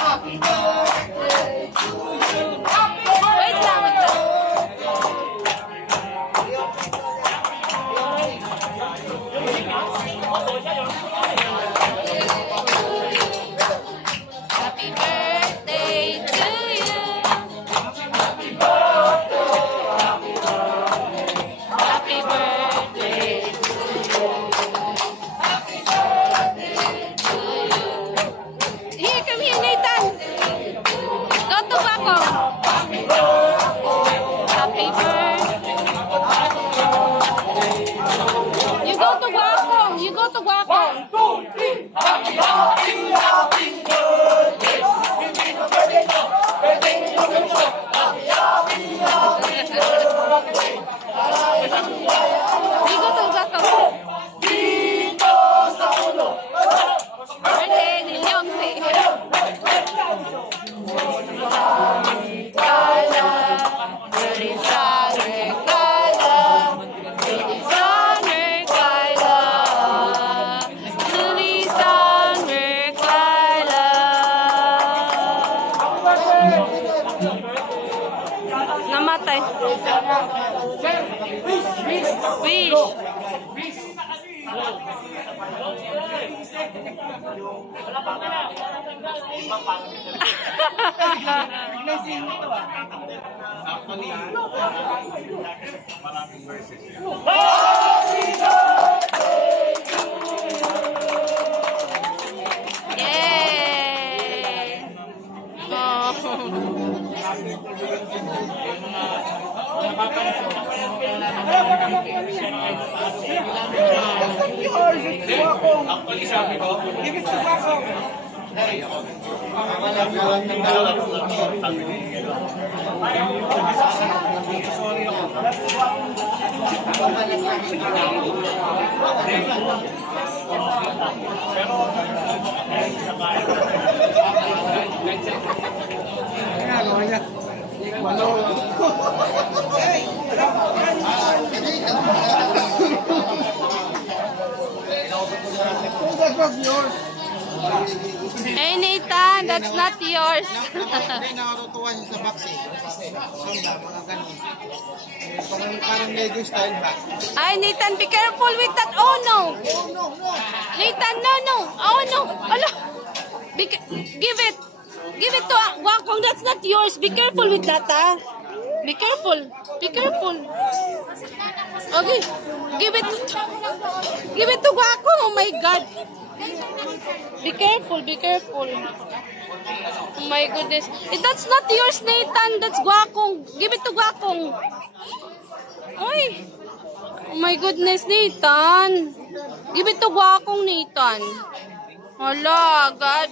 Wait lang, wait lang. Happy birthday to you. Happy birthday to you. Here, come here, Nathan. Go to Waco. Happy birthday. You go to Waco. You go to Waco. 1, 2, 3. Happy, happy, happy birthday. Birthday mo. Birthday mo. Happy, happy, happy birthday. You go to Waco. Dito sa ulo. Birthday ni Leonce. Namatay. Wish. Maraming verses. Yay! Oh. Actually, sabi ko, give it to Paco. Hey Nathan, that's not yours. Hindi, nakatutuwa siya sa box eh. Sunda, mga ganun. Parang Lego style ba? Ay Nathan, be careful with that. Oh no. Oh, no, no. Nathan, no, no. Oh no. Ala. Give it. Give it to Wakong. That's not yours. Be careful with that, ah. Be careful. Be careful. Okay. Give it. Give it to Wakong. Oh my God. Be careful. Be careful. Oh my goodness. That's not yours, Nathan. That's Wakong. Give it to Wakong. Oy. Oh my goodness, Nathan. Give it to Wakong, Nathan. Hala, God.